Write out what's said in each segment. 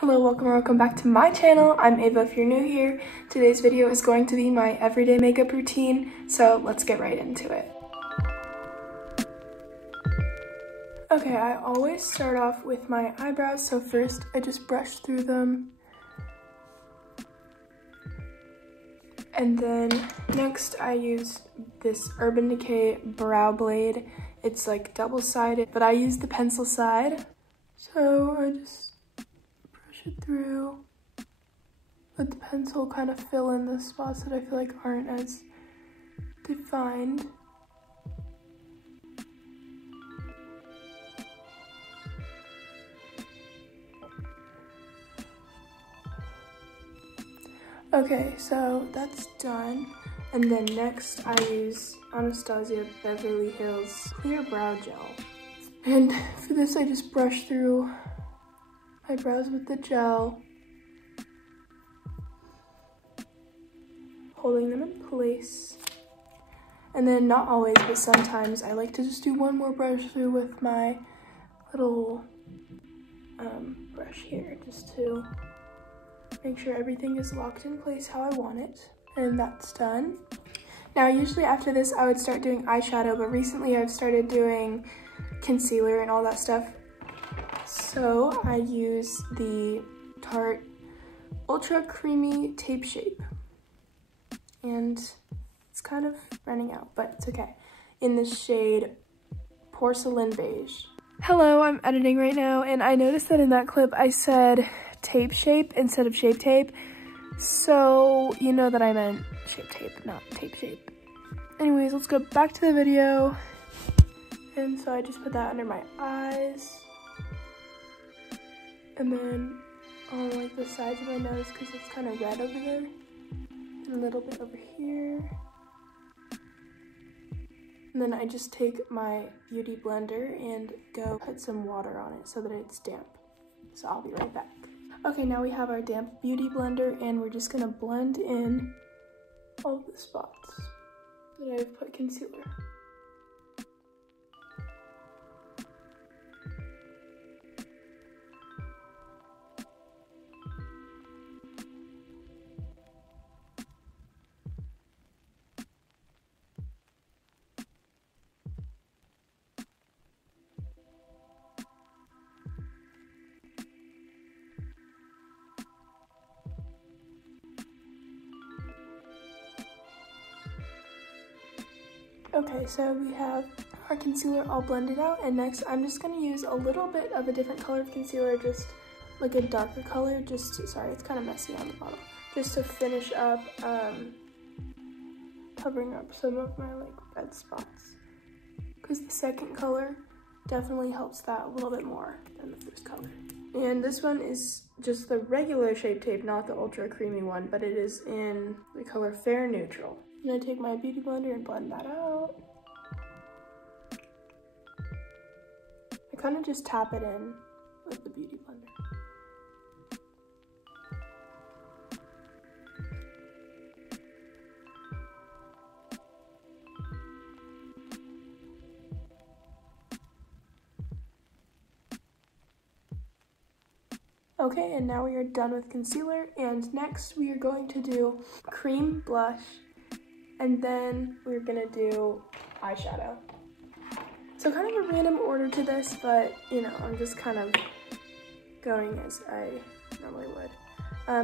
Hello, welcome back to my channel. I'm Ava if you're new here. Today's video is going to be my everyday makeup routine, so let's get right into it. Okay, I always start off with my eyebrows, so first I just brush through them. And then next I use this Urban Decay brow blade. It's like double-sided, but I use the pencil side. So I just brush it through. Let the pencil kind of fill in the spots that I feel like aren't as defined. Okay, so that's done. And then next I use Anastasia Beverly Hills Clear Brow Gel. And for this I just brush through my brows with the gel, holding them in place. And then not always, but sometimes I like to just do one more brush through with my little brush here, just to make sure everything is locked in place how I want it. And that's done. Now usually after this I would start doing eyeshadow, but recently I've started doing concealer and all that stuff. So I use the Tarte Ultra Creamy Tape Shape. And it's kind of running out, but it's okay. In the shade Porcelain Beige. Hello, I'm editing right now, and I noticed that in that clip I said tape shape instead of shape tape. So you know that I meant shape tape, not tape shape. Anyways, let's go back to the video. And so I just put that under my eyes. And then on like the sides of my nose, because it's kind of red over there. And a little bit over here. And then I just take my beauty blender and go put some water on it so that it's damp. So I'll be right back. Okay, now we have our damp beauty blender, and we're just gonna blend in all the spots that I've put concealer. Okay, so we have our concealer all blended out, and next I'm just going to use a little bit of a different color of concealer, just like a darker color, just to, sorry, it's kind of messy on the bottle, just to finish up covering up some of my like red spots, because the second color definitely helps that a little bit more than the first color. And this one is just the regular Shape Tape, not the ultra creamy one, but it is in the color Fair Neutral. I'm gonna take my beauty blender and blend that out. I kind of just tap it in with the beauty blender. Okay, and now we are done with concealer, and next we are going to do cream blush, and then we're gonna do eyeshadow. So kind of a random order to this, but you know, I'm just kind of going as I normally would.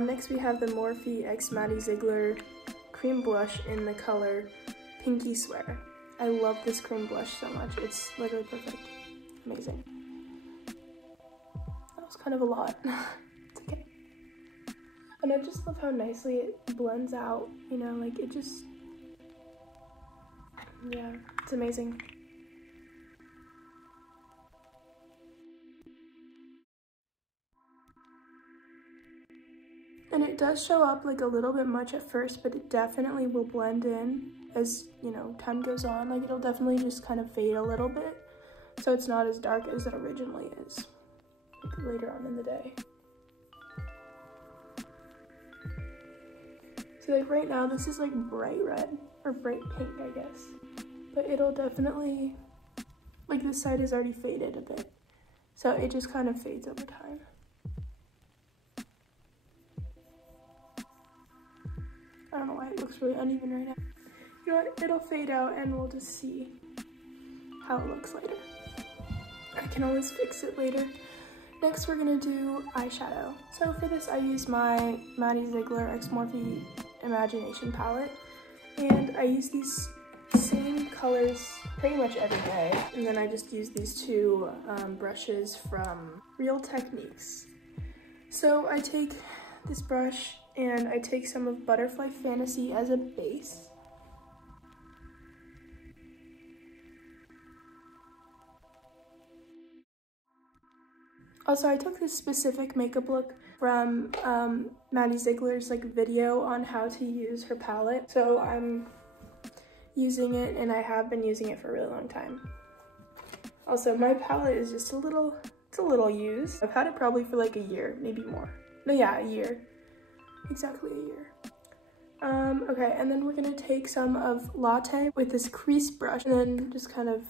Next we have the Morphe X Maddie Ziegler cream blush in the color Pinky Swear. I love this cream blush so much. It's literally perfect. Amazing. That was kind of a lot. It's okay. And I just love how nicely it blends out, you know, like it just, yeah, it's amazing. And it does show up like a little bit much at first, but it definitely will blend in as, you know, time goes on. Like it'll definitely just kind of fade a little bit, so it's not as dark as it originally is, like later on in the day. So like right now, this is like bright red, or bright pink, I guess. But it'll definitely, like this side is already faded a bit. So it just kind of fades over time. I don't know why it looks really uneven right now. You know what, it'll fade out and we'll just see how it looks later. I can always fix it later. Next, we're gonna do eyeshadow. So for this, I use my Maddie Ziegler X Morphe Imagination palette. And I use these same colors pretty much every day. And then I just use these two brushes from Real Techniques. So I take this brush and I take some of Butterfly Fantasy as a base. Also, I took this specific makeup look from Maddie Ziegler's video on how to use her palette. So I'm using it and I have been using it for a really long time. Also, my palette is just it's a little used. I've had it probably for like a year, maybe more. No, yeah, a year. Exactly a year. Okay, and then we're gonna take some of Latte with this crease brush and then just kind of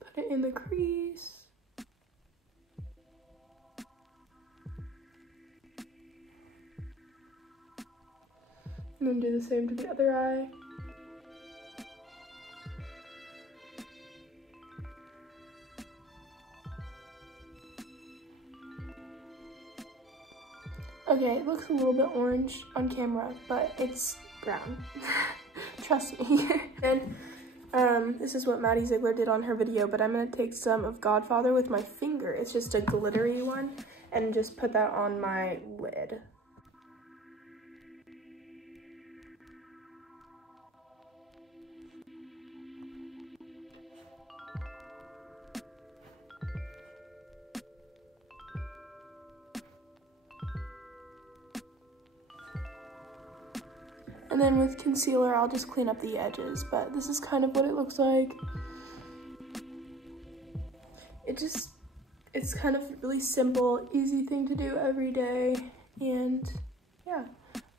put it in the crease. And then do the same to the other eye. Okay, it looks a little bit orange on camera, but it's brown. Trust me. And this is what Maddie Ziegler did on her video, but I'm gonna take some of Godfather with my finger. It's just a glittery one, and just put that on my lid. And then with concealer, I'll just clean up the edges, but this is kind of what it looks like. It's kind of really simple, easy thing to do every day. And yeah,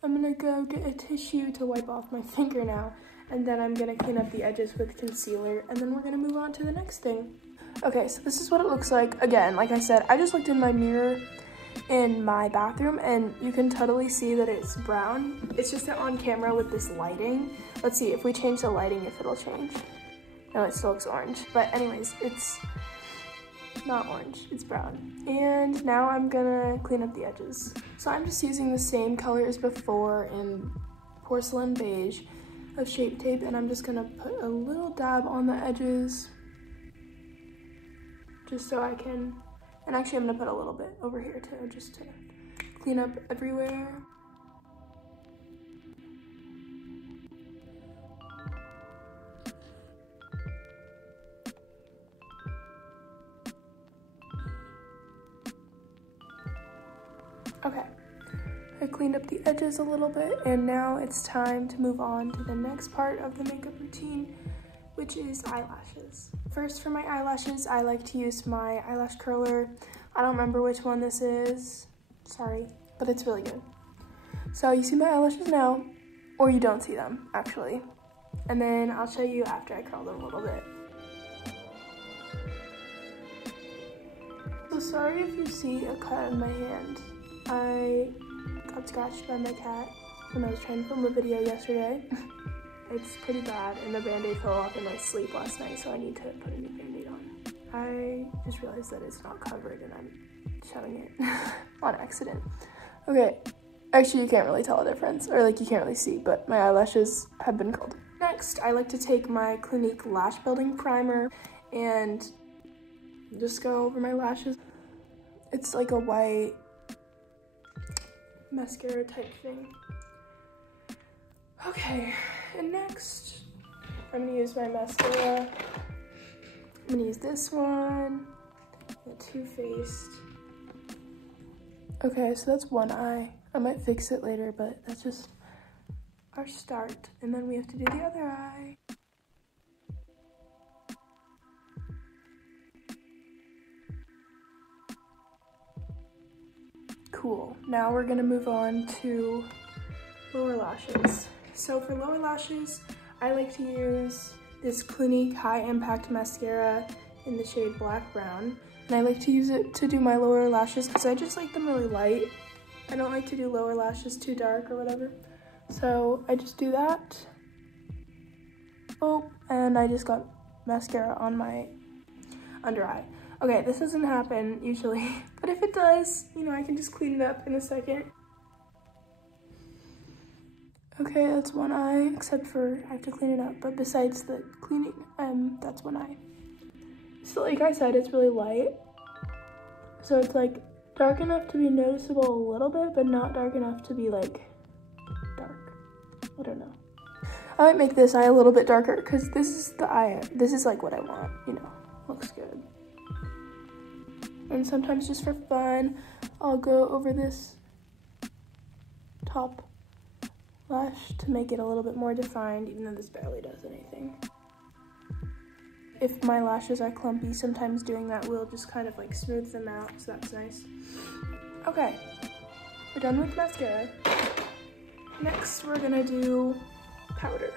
I'm gonna go get a tissue to wipe off my finger now. And then I'm gonna clean up the edges with concealer, and then we're gonna move on to the next thing. Okay, so this is what it looks like. Again, like I said, I just looked in my mirror in my bathroom and you can totally see that it's brown. It's just that on camera with this lighting. Let's see if we change the lighting if it'll change. No, it still looks orange. But anyways, it's not orange, it's brown. And now I'm gonna clean up the edges. So I'm just using the same color as before in Porcelain Beige of Shape Tape, and I'm just gonna put a little dab on the edges just so I can. And actually, I'm gonna put a little bit over here too, just to clean up everywhere. Okay, I cleaned up the edges a little bit, and now it's time to move on to the next part of the makeup routine, which is eyelashes. First, for my eyelashes, I like to use my eyelash curler. I don't remember which one this is, sorry, but it's really good. So you see my eyelashes now, or you don't see them, actually. And then I'll show you after I curl them a little bit. So sorry if you see a cut in my hand. I got scratched by my cat when I was trying to film a video yesterday. It's pretty bad, and the band-aid fell off in my sleep last night, so I need to put a new band-aid on. I just realized that it's not covered, and I'm showing it on accident. Okay, actually you can't really tell a difference, or you can't really see, but my eyelashes have been curled. Next, I like to take my Clinique Lash Building Primer and just go over my lashes. It's like a white mascara type thing. Okay, and next, I'm gonna use my mascara. I'm gonna use this one, the Too Faced. Okay, so that's one eye. I might fix it later, but that's just our start. And then we have to do the other eye. Cool, now we're gonna move on to lower lashes. So for lower lashes, I like to use this Clinique High Impact Mascara in the shade Black Brown. And I like to use it to do my lower lashes because I just like them really light. I don't like to do lower lashes too dark or whatever. So I just do that. Oh, and I just got mascara on my under eye. Okay, this doesn't happen usually, but if it does, you know, I can just clean it up in a second. Okay, that's one eye, except for I have to clean it up, but besides the cleaning, that's one eye. So like I said, it's really light. So it's like dark enough to be noticeable a little bit, but not dark enough to be like dark. I don't know. I might make this eye a little bit darker because this is the eye, this is like what I want, you know, looks good. And sometimes just for fun, I'll go over this top lash to make it a little bit more defined, even though this barely does anything. If my lashes are clumpy, sometimes doing that will just kind of like smooth them out, so that's nice. Okay, we're done with mascara. Next, we're gonna do powder.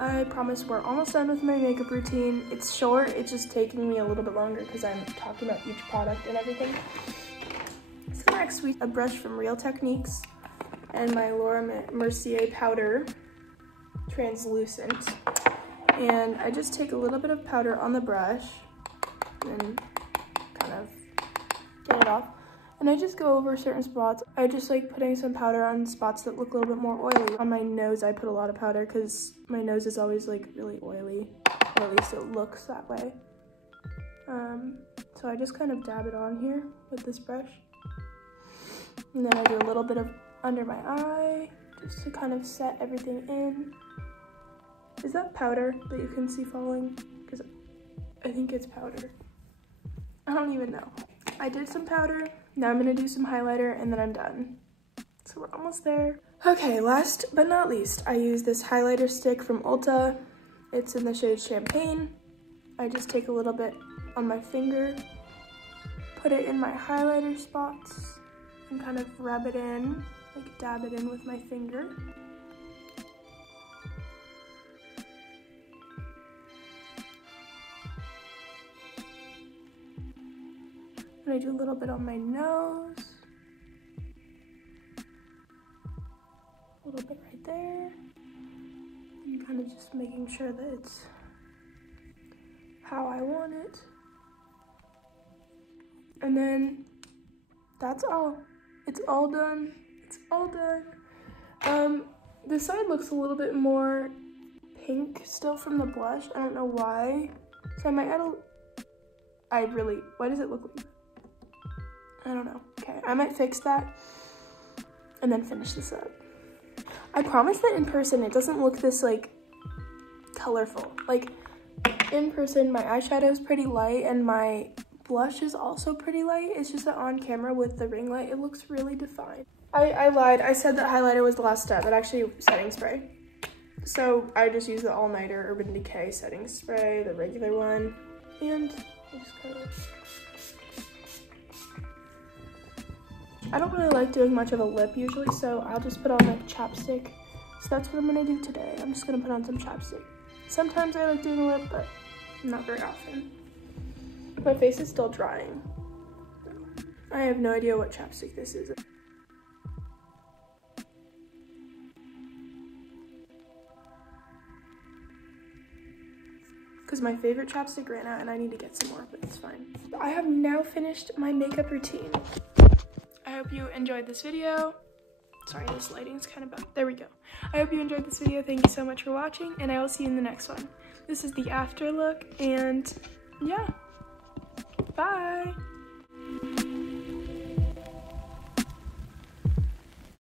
I promise we're almost done with my makeup routine. It's short, it's just taking me a little bit longer because I'm talking about each product and everything. So next, we have a brush from Real Techniques and my Laura Mercier powder, translucent. And I just take a little bit of powder on the brush and kind of get it off. And I just go over certain spots. I just like putting some powder on spots that look a little bit more oily. On my nose, I put a lot of powder because my nose is always like really oily, or at least it looks that way. So I just kind of dab it on here with this brush. And then I do a little bit of under my eye just to kind of set everything in. Is that powder that you can see falling? Because I think it's powder. I don't even know. I did some powder. Now I'm gonna do some highlighter and then I'm done. So we're almost there. Okay, last but not least, I use this highlighter stick from Ulta. It's in the shade Champagne. I just take a little bit on my finger, put it in my highlighter spots, and kind of rub it in, like dab it in with my finger. And I do a little bit on my nose. A little bit right there. And kind of just making sure that it's how I want it. And then that's all. It's all done. It's all done. This side looks a little bit more pink still from the blush. I don't know why. So I might add why does it look like that? I don't know. Okay, I might fix that and then finish this up. I promise that in person it doesn't look this like colorful. Like in person my eyeshadow is pretty light and my blush is also pretty light. It's just that on camera with the ring light it looks really defined. I lied. I said that highlighter was the last step, but actually setting spray. So I just use the All Nighter Urban Decay setting spray, the regular one, and I just kind of. I don't really like doing much of a lip usually, so I'll just put on like chapstick. So that's what I'm gonna do today. I'm just gonna put on some chapstick. Sometimes I like doing a lip, but not very often. My face is still drying. I have no idea what chapstick this is. Because my favorite chapstick ran out and I need to get some more, but it's fine. I have now finished my makeup routine. I hope you enjoyed this video. Sorry, this lighting's kind of bad. There we go. I hope you enjoyed this video. Thank you so much for watching, and I will see you in the next one. This is the after look, and yeah, bye.